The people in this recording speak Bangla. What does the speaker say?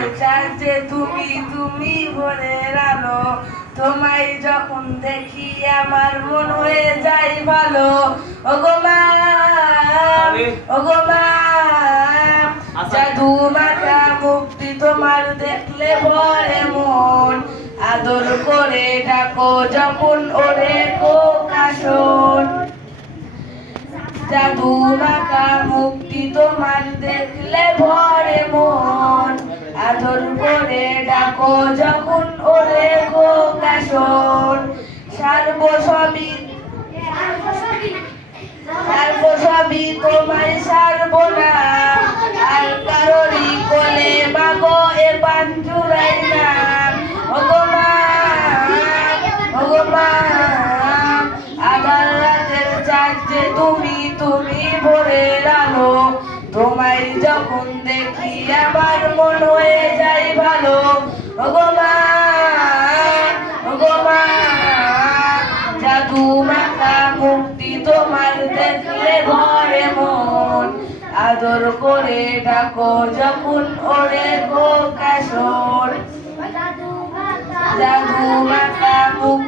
রাতের চাঁদে তুমি ভোরের আলো, তোমায় যখন দেখি আমার মন হয়ে যায় ভালো। ওগো মা, ওগো মা, জাদু মাখা মুক্তি তোমার দেখলে ভরে মন, আদর করে ডাকো যখন ওরে কোকাশন। জাদু মাখা মুক্তি তোমার দেখলে ভরে মন, আদর করে ডাকো যখন ওরে কোকাশন। সর্বসবই তোমায় সারব না, আর কারোরই কোলে মাগো এ পান জুড়াই না। ওগো মা, ওগো মা, আধার রাতের চাঁদে তুমি ভোরের আলো, তোমায় যখন দেখি আমার মন হয়ে যায় ভালো। ওগো মা, ওগো মা, জাদু মাখা মুক্তি তোমার দেখলে ভরে মন, আদর করে ডাকো যখন ওরে কোকাশন। জাদু মাখা মুক্তি